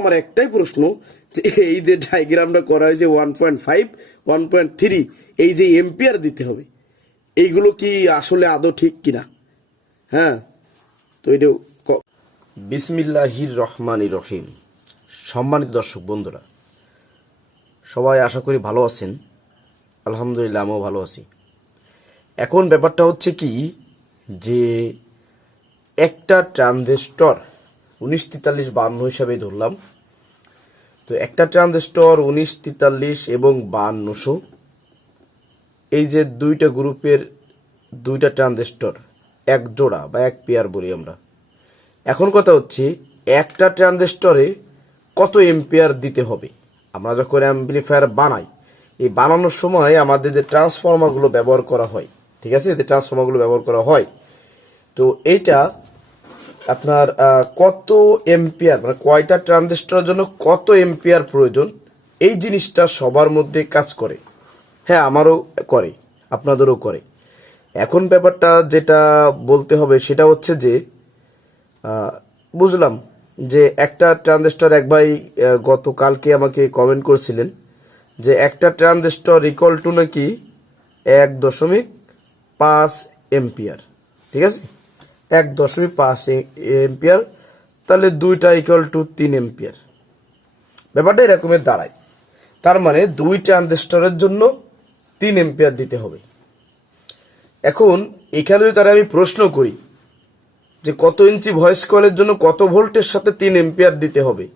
আমার একটাই প্রশ্ন যে এই যে ডায়াগ্রামটা করা হয়েছে one point five one point three এই যে এম্পিয়ার দিতে হবে, এইগুলো কি আসলে আদৌ ঠিক কিনা? হ্যাঁ? তো এটা বিসমিল্লাহির রহমানি রহিম। সম্মানিত দর্শক বন্ধুরা, সবাই আশা করি ভালো আছেন। আলহামদুলিল্লাহ, আমিও ভালো আছি। এখন ব্যাপারটা হচ্ছে কি যে একটা ট্রানজিস্টর উনিশ তেতাল্লিশ বান্ন হিসাবে ধরলাম। তো একটা ট্রানজিস্টর উনিশ তেতাল্লিশ এবং বান্নশো। এই যে দুইটা গ্রুপের দুইটা ট্রানজিস্টর, এক জোড়া বা এক পেয়ার বলি আমরা। এখন কথা হচ্ছে, একটা ট্রানজিস্টরে কত এম্পিয়ার দিতে হবে? আমরা যখন অ্যাম্পলিফায়ার বানাই, এই বানানোর সময় আমাদের যে ট্রান্সফর্মারগুলো ব্যবহার করা হয়, ঠিক আছে? যে ট্রান্সফর্মারগুলো ব্যবহার করা হয়, তো এইটা আপনার কত এম্পিয়ার মানে কয়টা ট্রানজিস্টরের জন্য কত এম্পিয়ার প্রয়োজন? এই জিনিসটা সবার মধ্যে কাজ করে। হ্যাঁ আমারও করে, আপনাদেরও করে। এখন ব্যাপারটা যেটা বলতে হবে সেটা হচ্ছে যে বুঝলাম যে একটা ট্রানজিস্টর এক ভাই গতকালকে আমাকে কমেন্ট করছিলেন যে একটা ট্রানজিস্টর ইকুয়াল টু নাকি এক দশমিক পাঁচ এম্পিয়ার ঠিক আছে? এক দশমিক পাঁচ এম্পিয়ার, তাহলে দুইটা ইকুয়াল টু তিন এম্পিয়ার। ব্যাপারটা এরকমের দাঁড়ায়। তার মানে দুই ট্রানজিস্টরের জন্য তিন এম্পিয়ার দিতে হবে। এখন এখানে যদি তারা আমি প্রশ্ন করি যে কত ইঞ্চি ভয়েস কলের জন্য কত ভোল্টের সাথে তিন এম্পিয়ার দিতে হবে,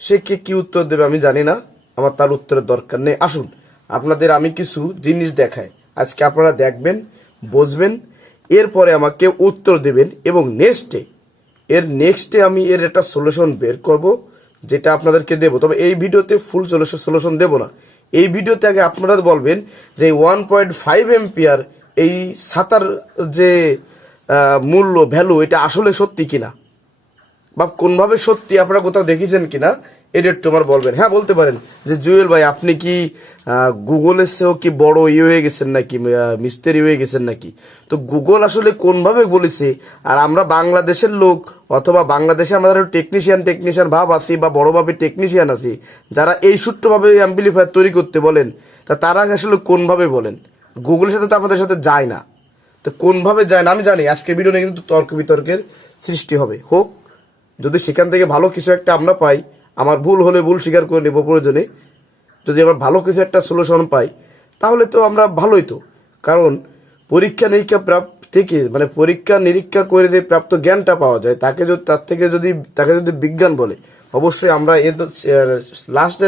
সে কে কি উত্তর দেবে আমি জানি না। আমার তার উত্তরের দরকার নেই। আসুন, আপনাদের আমি কিছু জিনিস দেখাই। আজকে আপনারা দেখবেন, বুঝবেন এরপরে আমাকে উত্তর দেবেন এবং নেক্সটে এর নেক্সটে আমি এর একটা সলিউশন বের করব, যেটা আপনাদেরকে দেব। তবে এই ভিডিওতে ফুল সলিউশন দেব না। এই ভিডিওতে আগে আপনারা বলবেন যে ওয়ান পয়েন্ট ফাইভ এম্পিয়ার এই সাতার যে মূল্য ভ্যালু এটা আসলে সত্যি কিনা? বা কোনভাবে সত্যি আপনারা কোথাও দেখেছেন কিনা? এটা তোমার বলবেন। হ্যাঁ বলতে পারেন। যে জুয়েল ভাই, আপনি কি গুগলের সেও কি বড় ইয়ে হয়ে গেছেন নাকি? মিস্ত্রি হয়ে গেছেন নাকি? তো গুগল আসলে কোনভাবে বলেছে? আর আমরা বাংলাদেশের লোক, অথবা বাংলাদেশে আমাদের টেকনিশিয়ান টেকনিশিয়ান ভাব আছি, বা বড়ভাবে টেকনিশিয়ান আছি, যারা এই সূত্রভাবে অ্যাম্পলিফায়ার তৈরি করতে বলেন, তা তারা আসলে কোনভাবে বলেন? গুগলের সাথে তো আমাদের সাথে যায় না। তো কোনভাবে যায় না? আমি জানি আজকে ভিডিও নিয়ে কিন্তু তর্ক বিতর্কের সৃষ্টি হবে। হোক, যদি সেখান থেকে ভালো কিছু একটা আমরা পাই আমার ভুল হলে ভুল স্বীকার করে নেব প্রয়োজনে। যদি আমরা ভালো কিছু একটা সলিউশন পাই, তাহলে তো আমরা ভালোই তো। কারণ পরীক্ষা নিরীক্ষা প্রাপ্ত থেকে মানে পরীক্ষা নিরীক্ষা করে যে প্রাপ্ত জ্ঞানটা পাওয়া যায়, তাকে যদি তার থেকে যদি তাকে যদি বিজ্ঞান বলে, অবশ্যই আমরা এ লাস্ট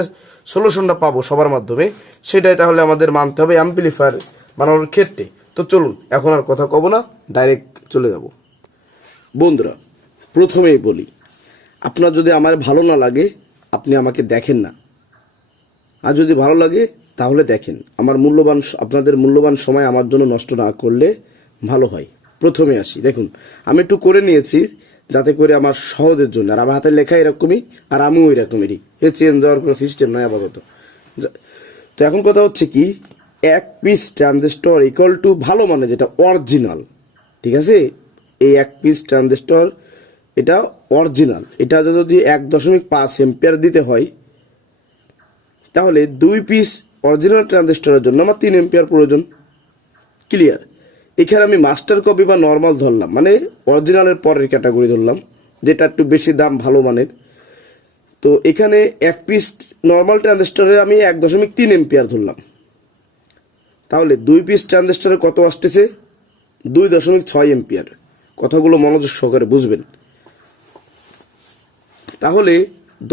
সলিউশনটা পাবো সবার মাধ্যমে, সেটাই তাহলে আমাদের মানতে হবে অ্যাম্পলিফায়ার বানানোর ক্ষেত্রে। তো চলুন, এখন আর কথা কব না ডাইরেক্ট চলে যাব। বন্ধুরা, প্রথমেই বলি আপনার যদি আমার ভালো না লাগে, আপনি আমাকে দেখেন না। আর যদি ভালো লাগে, তাহলে দেখেন। আমার মূল্যবান আপনাদের মূল্যবান সময় আমার জন্য নষ্ট না করলে ভালো হয়। প্রথমে আসি। দেখুন, আমি একটু করে নিয়েছি যাতে করে আমার সহজের জন্য। আর আমার হাতে লেখা এরকমই, আর আমিও এরকমেরই। এ চেঞ্জ হওয়ার কোনো সিস্টেম নয় আপাতত। তো এখন কথা হচ্ছে কি, এক পিস ট্রানজিস্টর ইকুয়াল টু ভালো মানে যেটা অরিজিনাল ঠিক আছে? এই এক পিস ট্রানজিস্টর এটা অরিজিনাল এটা যদি এক দশমিক পাঁচ এম্পিয়ার দিতে হয়, তাহলে দুই পিস অরিজিনাল ট্রানজিস্টরের জন্য আমার তিন এম্পিয়ার প্রয়োজন। ক্লিয়ার এখানে আমি মাস্টার কপি বা নর্মাল ধরলাম মানে অরিজিনালের পরের ক্যাটাগরি ধরলাম, যেটা একটু বেশি দাম, ভালো মানের। তো এখানে এক পিস নর্মাল ট্রানজিস্টরে আমি এক দশমিক তিন এম্পিয়ার ধরলাম। তাহলে দুই পিস ট্রানজিস্টরে কত আসতেছে? দুই দশমিক ছয় এম্পিয়ার কথাগুলো মনোযোগ সহকারে বুঝবেন। তাহলে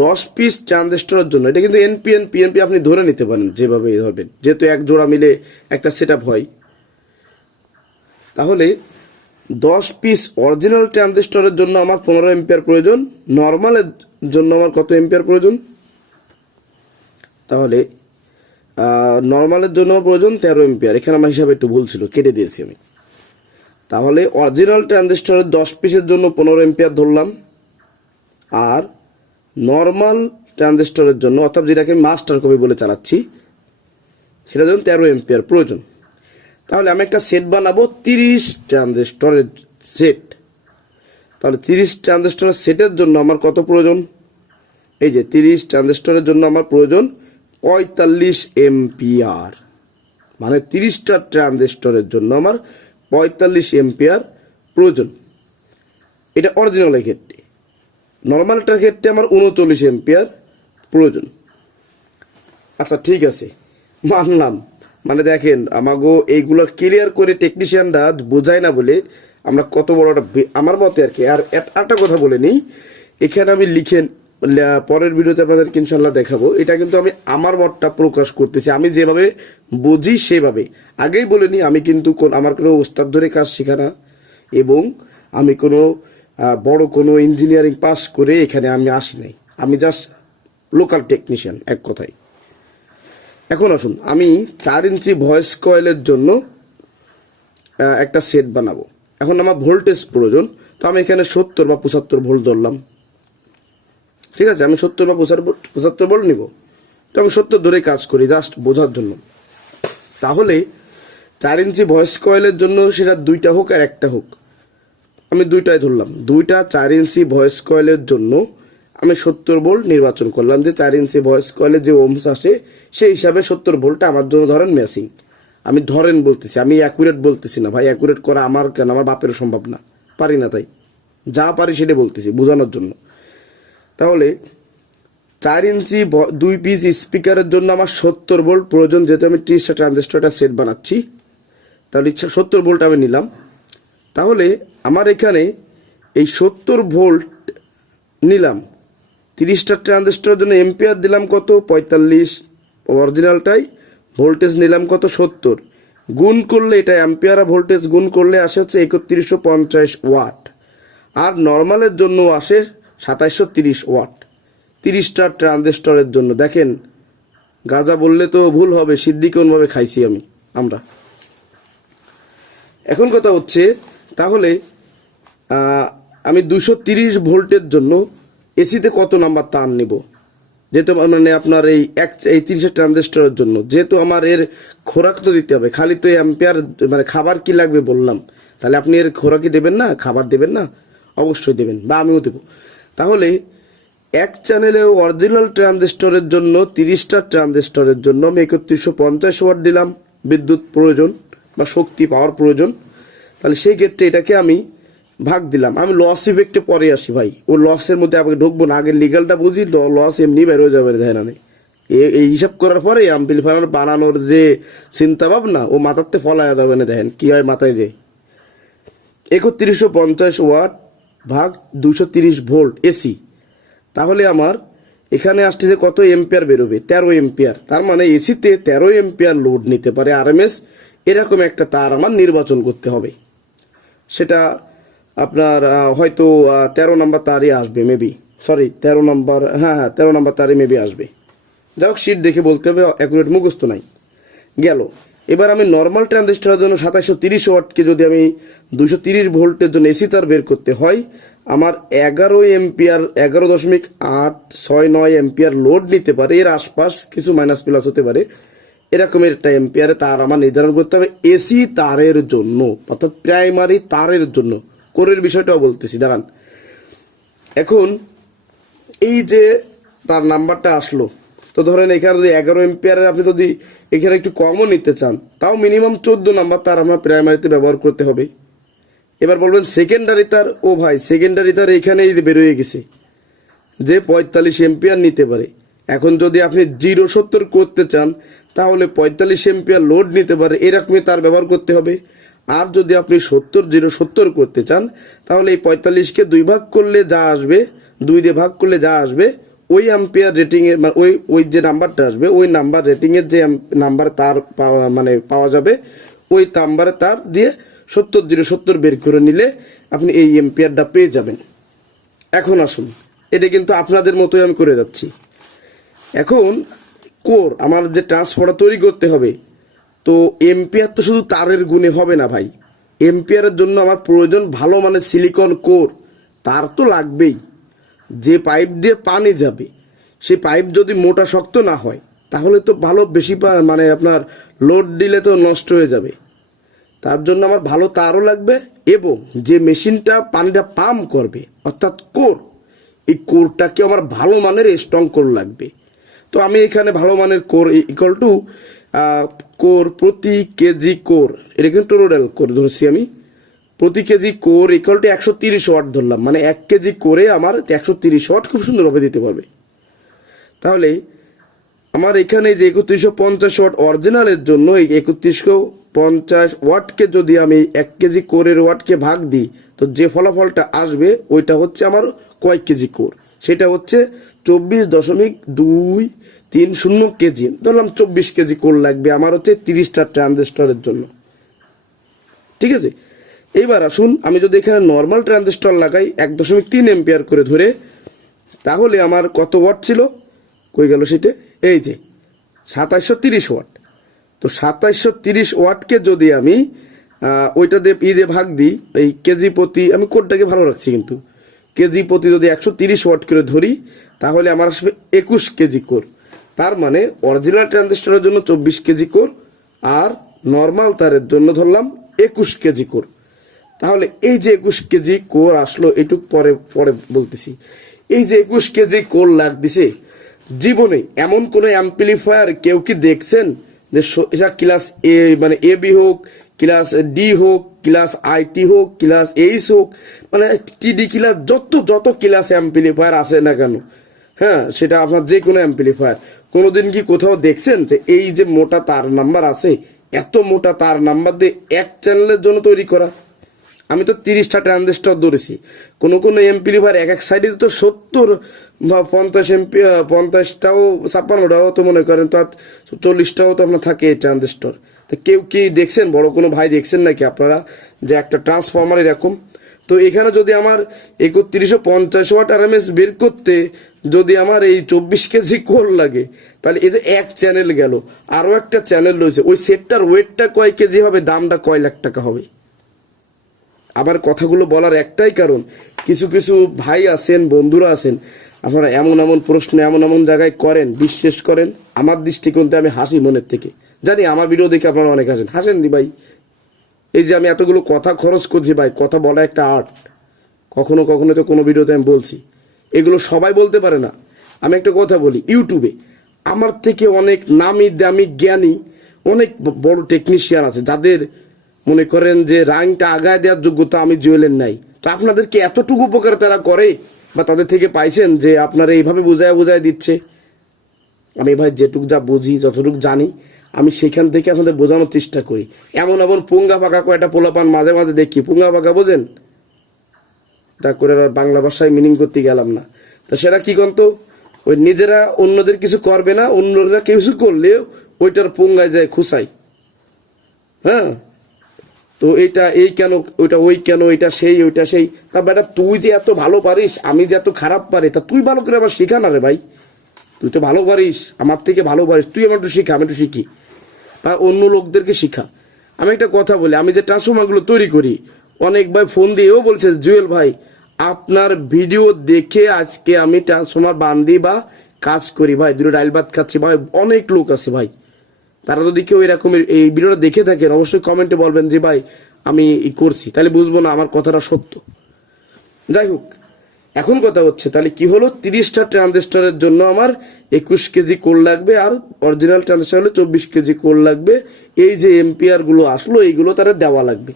দশ পিস ট্রানজিস্টরের জন্য, এটা কিন্তু এনপিএন পিএনপি আপনি ধরে নিতে পারেন যেভাবে ধরবেন, যেহেতু এক জোড়া মিলে একটা সেট হয়। তাহলে দশ পিস অরিজিনাল ট্রানজিস্টরের জন্য আমার পনেরো এম্পিয়ার প্রয়োজন নর্মালের জন্য আমার কত এম্পিয়ার প্রয়োজন? তাহলে নর্মালের জন্য প্রয়োজন তেরো এম্পিয়ার এখানে আমার হিসাবে একটু ভুল ছিল, কেটে দিয়েছি আমি। তাহলে অরিজিনাল ট্রানজিস্টরের দশ পিসের জন্য পনেরো এম্পিয়ার ধরলাম, আর নর্মাল ট্রানজিস্টরের জন্য, অর্থাৎ যেটাকে মাস্টার কপি বলে চালাচ্ছি, সেটা জন্য তেরো এম্পিয়ার প্রয়োজন। তাহলে আমি একটা সেট বানাবো তিরিশ ট্রানজিস্টরের সেট তাহলে তিরিশ ট্রানজিস্টরের সেটের জন্য আমার কত প্রয়োজন? এই যে তিরিশ ট্রানজিস্টরের জন্য আমার প্রয়োজন পঁয়তাল্লিশ এমপিআর মানে তিরিশটা ট্রানজিস্টরের জন্য আমার পঁয়তাল্লিশ এমপিআর প্রয়োজন। এটা অরিজিনাল ক্ষেত্রে নর্মালটার ক্ষেত্রে আমার উনচল্লিশ এমপিআর প্রয়োজন। আচ্ছা ঠিক আছে। মানলাম। মানে দেখেন, আমাগো এইগুলো ক্লিয়ার করে টেকনিশিয়ানরা বোঝায় না বলে আমরা কত বড় একটা আমার মতে আর কি। আর একটা কথা বলে নিই। এখানে আমি লিখেন পরের ভিডিওতে আপনাদেরকে ইনশাল্লাহ দেখাবো। এটা কিন্তু আমি আমার মতটা প্রকাশ করতেছি। আমি যেভাবে বুঝি সেভাবে। আগেই বলে নিই, আমি কিন্তু কোন আমার কোনো ওস্তাদ ধরে কাজ শেখা না। এবং আমি কোনো বড় কোনো ইঞ্জিনিয়ারিং পাস করে এখানে আমি আসি নাই। আমি জাস্ট লোকাল টেকনিশিয়ান এক কথায়। এখন আসুন, আমি চার ইঞ্চি ভয়েস কয়েলের জন্য একটা সেট বানাবো। এখন আমার ভোল্টেজ প্রয়োজন, তো আমি এখানে সত্তর বা পঁচাত্তর ভোল্ট ধরলাম। ঠিক আছে, আমি সত্তর বা পঁচাত্তর ভোল্ট নিব। তো আমি সত্তর ধরে কাজ করি জাস্ট বোঝার জন্য। তাহলে চার ইঞ্চি ভয়েস কয়েলের জন্য সেটা দুইটা হোক আর একটা হোক। আমি দুইটাই ধরলাম। দুইটা চার ইঞ্চি ভয়েস কয়েলের জন্য আমি সত্তর ভোল্ট নির্বাচন করলাম যে চার ইঞ্চি ভয়েস কয়েলে যে ওমস আসে, সেই হিসাবে সত্তর ভোল্টটা আমার জন্য ধরেন ম্যাচিং আমি ধরেন বলতেছি, আমি অ্যাকুরেট বলতেছি না ভাই অ্যাকুরেট করা আমার কেন? আমার বাপেরও সম্ভব না। পারি না তাই। যা পারি সেটা বলতেছি বোঝানোর জন্য। তাহলে চার ইঞ্চি দুই পিস স্পিকারের জন্য আমার সত্তর ভোল্ট প্রয়োজন, যেহেতু আমি ত্রিশটা ট্রানজিস্টরটা সেট বানাচ্ছি। তাহলে সত্তর ভোল্ট আমি নিলাম। তাহলে আমার এখানে এই সত্তর ভোল্ট নিলাম। তিরিশটা ট্রানজিস্টরের জন্য এম্পিয়ার দিলাম কত? পঁয়তাল্লিশ। অরিজিনালটাই ভোল্টেজ নিলাম কত? সত্তর। গুণ করলে এটা অ্যাম্পিয়ার ভোল্টেজ গুণ করলে আসে হচ্ছে একত্রিশশো পঞ্চাশ ওয়াট। আর নর্মালের জন্য আসে সাতাইশশো তিরিশ ওয়াট। তিরিশটা ট্রানজিস্টরের জন্য। দেখেন, গাজা বললে তো ভুল হবে সিদ্ধি কোনভাবে খাইছি আমি, আমরা। এখন কথা হচ্ছে, তাহলে আমি দুশো তিরিশ ভোল্টের জন্য এসিতে কত নাম্বার তার নিব? যেহেতু মানে আপনার এই এক এই তিরিশের ট্রানজিস্টরের জন্য। যেহেতু আমার এর খোরাক তো দিতে হবে। খালি তো অ্যাম্পিয়ার মানে খাবার কি লাগবে বললাম। তাহলে আপনি এর খোরাকি দেবেন না? খাবার দেবেন না? অবশ্যই দেবেন, বা আমিও দেবো। তাহলে এক চ্যানেলে অরিজিনাল ট্রানজিস্টরের জন্য, তিরিশটা ট্রানজিস্টরের জন্য আমি একত্রিশশো পঞ্চাশ ওয়াট দিলাম। বিদ্যুৎ প্রয়োজন বা শক্তি পাওয়ার প্রয়োজন। তাহলে সেই ক্ষেত্রে এটাকে আমি ভাগ দিলাম। আমি লস ইফেক্টে পরে আসি ভাই। ও লসের মধ্যে আগে ঢুকবো না। আগে লিগালটা বুঝি লস এমনি বের হয়ে যাবে দেখেন আমি এই হিসাব করার পরে আম্পিলিফায়ার বানানোর যে চিন্তা ভাবনা ও মাথাতে ফলায় যাবে না দেখেন কি হয় মাথায় যে? একত্রিশশো পঞ্চাশ ওয়াট ভাগ দুশো তিরিশ ভোল্ট এসি তাহলে আমার এখানে আসতেছে কত এম্পিয়ার বেরোবে? তেরো এম্পিয়ার তার মানে এসিতে তেরো এম্পিয়ার লোড নিতে পারে আরএমএস এরকম একটা তার আমার নির্বাচন করতে হবে। সেটা আপনার হয়তো তেরো নাম্বার তারই আসবে মেবি সরি তেরো নাম্বার হ্যাঁ হ্যাঁ তেরো নাম্বার তারই মেবি আসবে। যাই হোক সিট দেখে বলতে হবে অ্যাকুরেট মুখস্থ নাই। গেল। এবার আমি নর্মাল ট্রানজিস্টরের জন্য সাতাশশো তিরিশ ওয়াটকে যদি আমি দুশো তিরিশ ভোল্টের জন্য এসি তার বের করতে হয়, আমার এগারো এম্পিয়ার এগারো দশমিক আট ছয় নয় এম্পিয়ার লোড নিতে পারে, এর আশপাশ কিছু মাইনাস প্লাস হতে পারে। এরকমের একটা এম্পিয়ারে তার আমার নির্ধারণ করতে হবে এসি তারের জন্য, অর্থাৎ প্রাইমারি তারের জন্য। কোরের বিষয়টাও বলতেছি, দাঁড়ান। এখন এই যে তার নাম্বারটা আসলো, তো ধরেন এখানে যদি এগারো এম্পিয়ারের আপনি যদি এখানে একটু কমও নিতে চান, তাও মিনিমাম চোদ্দ নাম্বার তার আমার প্রাইমারিতে ব্যবহার করতে হবে। এবার বলবেন সেকেন্ডারি তার, ও ভাই সেকেন্ডারি তার এখানেই বেরোয় গেছে, যে পঁয়তাল্লিশ এম্পিয়ার নিতে পারে। এখন যদি আপনি জিরো সত্তর করতে চান, তাহলে পঁয়তাল্লিশ এম্পিয়ার লোড নিতে পারে, এরকমই তার ব্যবহার করতে হবে। আর যদি আপনি সত্তর জিরো সত্তর করতে চান, তাহলে এই পঁয়তাল্লিশকে দুই ভাগ করলে যা আসবে, দুই দিয়ে ভাগ করলে যা আসবে, ওই অ্যাম্পিয়ার রেটিং এর মানে ওই ওই যে নাম্বারটা আসবে, ওই নাম্বার রেটিং এর যে নাম্বার তার পাওয়া মানে পাওয়া যাবে, ওই নাম্বারে তার দিয়ে সত্তর জিরো সত্তর বের করে নিলে আপনি এই এম্পিয়ারটা পেয়ে যাবেন। এখন আসুন, এটা কিন্তু আপনাদের মতোই আমি করে যাচ্ছি। এখন কোর আমার যে ট্রান্সফর্মার তৈরি করতে হবে তো এম্পিয়ার তো শুধু তারের গুণে হবে না ভাই। এম্পিয়ারের জন্য আমার প্রয়োজন ভালো মানের সিলিকন কোর তার তো লাগবেই। যে পাইপ দিয়ে পানি যাবে সেই পাইপ যদি মোটা শক্ত না হয়, তাহলে তো ভালো বেশি মানে আপনার লোড দিলে তো নষ্ট হয়ে যাবে। তার জন্য আমার ভালো তারও লাগবে এবং যে মেশিনটা পানিটা পাম্প করবে, অর্থাৎ কোর এই কোরটাকে আমার ভালো মানের স্ট্রং কোর লাগবে। তো আমি এখানে ভালো মানের কোর ইকুয়াল টু কোর প্রতি কেজি কোর, এটা কিন্তু টোটাল কোর ধরছি আমি, প্রতি কেজি কোর ইকুয়াল টু একশো তিরিশ ওয়াট ধরলাম মানে এক কেজি করে আমার একশো তিরিশ ওয়াট খুব সুন্দরভাবে দিতে পারবে। তাহলে আমার এখানে যে একত্রিশশো পঞ্চাশ ওয়াট অরিজিনালের জন্য এই একত্রিশশো পঞ্চাশ ওয়াটকে যদি আমি এক কেজি কোরের ওয়াটকে ভাগ দিই, তো যে ফলাফলটা আসবে, ওইটা হচ্ছে আমার কয়েক কেজি কোর। সেটা হচ্ছে চব্বিশ দশমিক দুই তিন শূন্য কেজি। ধরলাম চব্বিশ কেজি কোর লাগবে, আমার হচ্ছে তিরিশটা ট্রানজিস্টরের জন্য। ঠিক আছে? এইবার আসুন, আমি যদি এখানে নর্মাল ট্রানজিস্টর লাগাই এক দশমিক তিন এম্পিয়ার করে ধরে, তাহলে আমার কত ওয়াট ছিল? কই গেল সেটা? এই যে, সাতাইশশো তিরিশ ওয়াট তো সাতাইশশো তিরিশ ওয়াটকে যদি আমি ওইটা দিয়ে, ই দিয়ে ভাগ দিই, এই কেজি প্রতি, আমি কোডটাকে ভালো রাখছি কিন্তু। কেজি প্রতি যদি একশো তিরিশ ওয়াট করে ধরি, তাহলে আমার আসবে একুশ কেজি কোর। তার মানে অরিজিনাল ট্রানজিস্টরের জন্য চব্বিশ কেজি কোর আর নর্মাল তারের জন্য ধরলাম একুশ কেজি কোর। তাহলে এই যে একুশ কেজি কোর আসলো, এটুক পরে পরে বলতেছি। এই যে একুশ কেজি কোর লাগতেছে, জীবনে এমন কোন অ্যাম্পলিফায়ার কেউ কি দেখছেন? যে ক্লাস এ মানে এ বি হোক ক্লাস ডি হোক, ক্লাস আইটি হোক, ক্লাস এইচ হোক মানে টিডি ক্লাস যত যত ক্লাস অ্যাম্পলিফায়ার আছে না কেন হ্যাঁ সেটা আপনার যে কোনো অ্যাম্পলিফায়ার কোনোদিন কি কোথাও দেখছেন যে এই যে মোটা তার নাম্বার আছে, এত মোটা তার নাম্বার দিয়ে এক চ্যানেলের জন্য তৈরি করা? আমি তো তিরিশটা ট্রানজিস্টর ধরেছি। কোনো কোনো এমপ্লিফায়ার এক এক সাইডে তো সত্তর বা পঞ্চাশ এমপি পঞ্চাশটাও, ছাপ্পান্নটাও তো মনে করেন, তো চল্লিশটাও তো আপনার থাকে ট্রানজিস্টর তা কেউ কি দেখছেন? বড় কোনো ভাই দেখছেন নাকি আপনারা? যে একটা ট্রান্সফর্মার এরকম। তো এখানে যদি আমার একত্রিশশো পঞ্চাশ ওয়াট আরএমএস বের করতে যদি আমার এই চব্বিশ কেজি কোল লাগে, তাহলে এটা এক চ্যানেল গেল। আরও একটা চ্যানেল রয়েছে। ওই সেটটার ওয়েটটা কয় কেজি হবে? দামটা কয় লাখ টাকা হবে? আবার কথাগুলো বলার একটাই কারণ, কিছু কিছু ভাই আছেন, বন্ধুরা আছেন, আপনারা এমন এমন প্রশ্ন এমন এমন জায়গায় করেন, বিশ্বাস করেন, আমার দৃষ্টিকোণতে আমি হাসি মনের থেকে। জানি আমার ভিডিও দেখে আপনারা অনেক হাসেন হাসেন দি ভাই, এই যে আমি এতগুলো কথা খরচ করছি ভাই, কথা বলা একটা আর্ট কখনো কখনো তো কোনো ভিডিওতে আমি বলছি। এগুলো সবাই বলতে পারে না। আমি একটা কথা বলি, ইউটিউবে আমার থেকে অনেক নামি দামি জ্ঞানী, অনেক বড় টেকনিশিয়ান আছে, যাদের মনে করেন যে রাংটা আগায় দেওয়ার যোগ্যতা আমি জুয়েলের নাই। তো আপনাদেরকে এতটুকু উপকার তারা করে বা তাদের থেকে পাইছেন যে আপনারা এইভাবে বোঝায় বুঝায় দিচ্ছে। আমি ভাই যেটুক যা বুঝি, যতটুকু জানি আমি সেখান থেকে আপনাদের বোঝানোর চেষ্টা করি। এমন এমন পুঙ্গা পাকা কয়টা পোলাপান মাঝে মাঝে দেখি। পুঙ্গা পাকা বোঝেন? তা করে আর বাংলা ভাষায় মিনিং করতে গেলাম না। তো সেটা কি কন্ত? ওই নিজেরা অন্যদের কিছু করবে না, অন্যরা কিছু করলে ওইটার পুঙ্গায় যায় খুসাই হ্যাঁ? তো এটা এই কেন, ওইটা ওই কেন ওইটা সেই ওইটা সেই। তা বেটা, তুই যে এত ভালো পারিস, আমি যে এত খারাপ পারি, তা তুই ভালো করে আবার শেখা না রে ভাই। তুই তো ভালো পারিস, আমার থেকে ভালো পারিস। তুই আমার একটু শিখা, আমি একটু শিখি। বা অন্য লোকদেরকে শিখা। আমি একটা কথা বলি, আমি যে ট্রান্সফর্মারগুলো তৈরি করি, অনেক ভাই ফোন দিয়েও বলছে, জুয়েল ভাই, আপনার ভিডিও দেখে আজকে আমি ট্রান্সফর্মার বান্ধি বা কাজ করি ভাই, দুটো ডাইল ভাত খাচ্ছি ভাই, অনেক লোক আছে ভাই। তারা যদি কেউ এরকম এই ভিডিওটা দেখে থাকেন, অবশ্যই কমেন্টে বলবেন যে ভাই, আমি করছি। তাহলে বুঝব না আমার কথাটা সত্য। যাই হোক এখন কথা হচ্ছে, তাহলে কি হলো? তিরিশটা ট্রানজিস্টরের জন্য আমার একুশ কেজি কোল লাগবে, আর অরিজিনাল ট্রানজিস্টর হলে চব্বিশ কেজি কোল লাগবে। এই যে এম্পিয়ারগুলো আসলো, এইগুলো তারা দেওয়া লাগবে।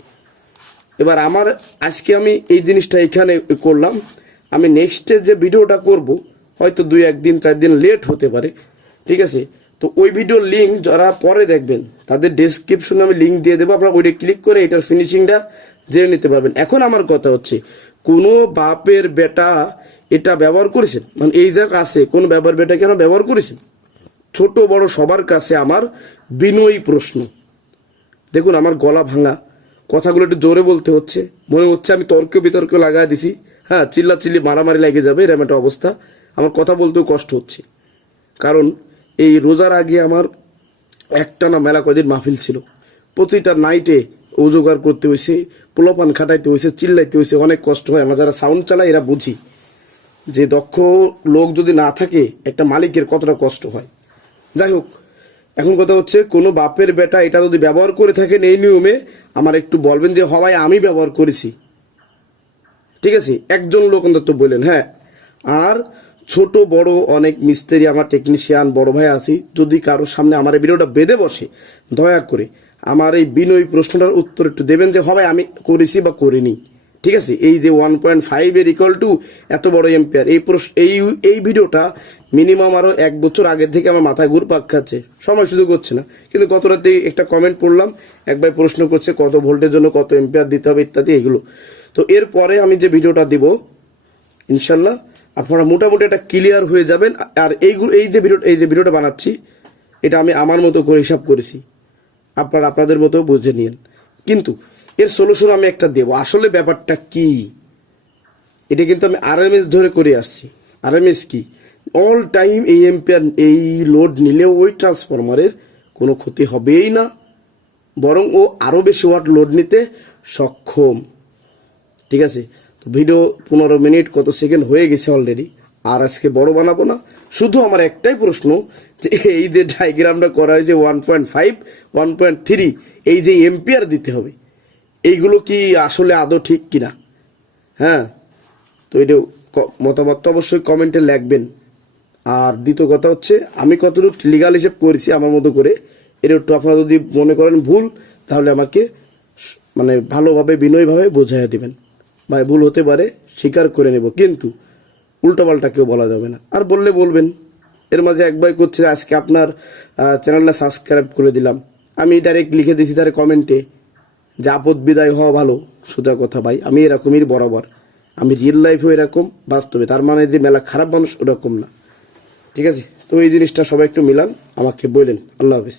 এবার আমার, আজকে আমি এই জিনিসটা এখানে করলাম। আমি নেক্সটে যে ভিডিওটা করব, হয়তো দুই একদিন, চার দিন লেট হতে পারে। ঠিক আছে? তো ওই ভিডিওর লিঙ্ক যারা পরে দেখবেন, তাদের ডেসক্রিপশনে আমি লিঙ্ক দিয়ে দেবো। আপনারা ওইটা ক্লিক করে এটার ফিনিশিংটা জেনে নিতে পারবেন। এখন আমার কথা হচ্ছে কোনো বাপের বেটা এটা ব্যবহার করেছেন? মানে এই যা কাছে কোন ব্যাপার বেটা কেন ব্যবহার করেছেন? ছোট বড় সবার কাছে আমার বিনয়ী প্রশ্ন। দেখুন, আমার গলা ভাঙা। কথাগুলো একটু জোরে বলতে হচ্ছে। মনে হচ্ছে আমি তর্ক বিতর্ক লাগাই দিছি। হ্যাঁ চিল্লা চিল্লি মারামারি লেগে যাবে, এরম একটা অবস্থা। আমার কথা বলতেও কষ্ট হচ্ছে। কারণ এই রোজার আগে আমার একটা না মেলা কদিন মাহফিল ছিল। প্রতিটা নাইটে জোগাড় করতে হয়েছে পোলাপান খাটাইতে হয়েছে চিল্লাইতে হয়েছে অনেক কষ্ট হয়। আমরা যারা সাউন্ড চালাই, এরা বুঝি যে দক্ষ লোক যদি না থাকে, একটা মালিকের কতটা কষ্ট হয়। যাই হোক, এখন কথা হচ্ছে, কোনো বাপের বেটা এটা যদি ব্যবহার করে থাকেন এই নিয়মে, আমার একটু বলবেন যে, হওয়ায় আমি ব্যবহার করেছি। ঠিক আছে? একজন লোক অন্তত বললেন হ্যাঁ। আর ছোট, বড়, অনেক মিস্ত্রি, আমার টেকনিশিয়ান বড় ভাই আছি, যদি কারোর সামনে আমার ভিডিওটা বেঁধে বসে, দয়া করে। আমার এই বিনয় প্রশ্নটার উত্তর একটু দেবেন যে, হবে, আমি করেছি বা করিনি। ঠিক আছে? এই যে ওয়ান পয়েন্ট ফাইভ এর ইকুয়াল টু এত বড় এম্পিয়ার এই এই এই ভিডিওটা মিনিমাম আরও এক বছর আগের থেকে আমার মাথায় ঘুর পাক খাচ্ছে। সময় শুধু করছে না। কিন্তু গত রাতে একটা কমেন্ট পড়লাম, একবার প্রশ্ন করছে, কত ভোল্টের জন্য কত এম্পিয়ার দিতে হবে? ইত্যাদি, এগুলো। তো এরপরে আমি যে ভিডিওটা দিব, ইনশাল্লাহ আপনারা মোটামুটি একটা ক্লিয়ার হয়ে যাবেন। আর এইগুলো এই যে ভিডিও, এই যে ভিডিওটা বানাচ্ছি, এটা আমি আমার মতো করে হিসাব করেছি। আপনারা আপনাদের মতো বুঝে নিন। কিন্তু এর সলিউশন আমি একটা দেব। আসলে ব্যাপারটা কি? এটা কিন্তু আমি আরএমএস ধরে করে আসছি। আরএমএস কি? অল টাইম এই এম্পিয়ার এই লোড নিলেও ওই ট্রান্সফরমারের কোনো ক্ষতি হবেই না। বরং ও আরও বেশি ওয়াট লোড নিতে সক্ষম। ঠিক আছে? তো ভিডিও পনেরো মিনিট কত সেকেন্ড হয়ে গেছে অলরেডি আর আজকে বড় বানাবো না? শুধু আমার একটাই প্রশ্ন যে এই যে ডায়াগ্রামটা করা হয়েছে one point five one point three এই যে এম্পিয়ার দিতে হবে, এইগুলো কি আসলে আদৌ ঠিক কিনা? হ্যাঁ? তো এটা মতামত তো অবশ্যই কমেন্টে লাগবেন আর দ্বিতীয় কথা হচ্ছে, আমি কতটুকু লিগাল হিসেব করেছি আমার মতো করে, এটা একটু আপনারা যদি মনে করেন ভুল, তাহলে আমাকে মানে ভালোভাবে, বিনয়ভাবে বোঝাইয়া দেবেন। ভাই ভুল হতে পারে, স্বীকার করে নেব। কিন্তু উল্টোপাল্টা কেউ বলা যাবে না। আর বললে বলবেন। এর মাঝে এক ভাই করছে, আজকে আপনার চ্যানেলটা সাবস্ক্রাইব করে দিলাম। আমি ডাইরেক্ট লিখে দিয়েছি তার কমেন্টে যে আপদ বিদায় হওয়া ভালো, সোজা কথা ভাই, আমি এরকমই বরাবর। আমি রিয়েল লাইফেও এরকম, বাস্তবে। তার মানে যে মেলা খারাপ মানুষ ওরকম না। ঠিক আছে? তো এই জিনিসটা সবাই একটু মিলান, আমাকে বললেন। আল্লাহ হাফিজ।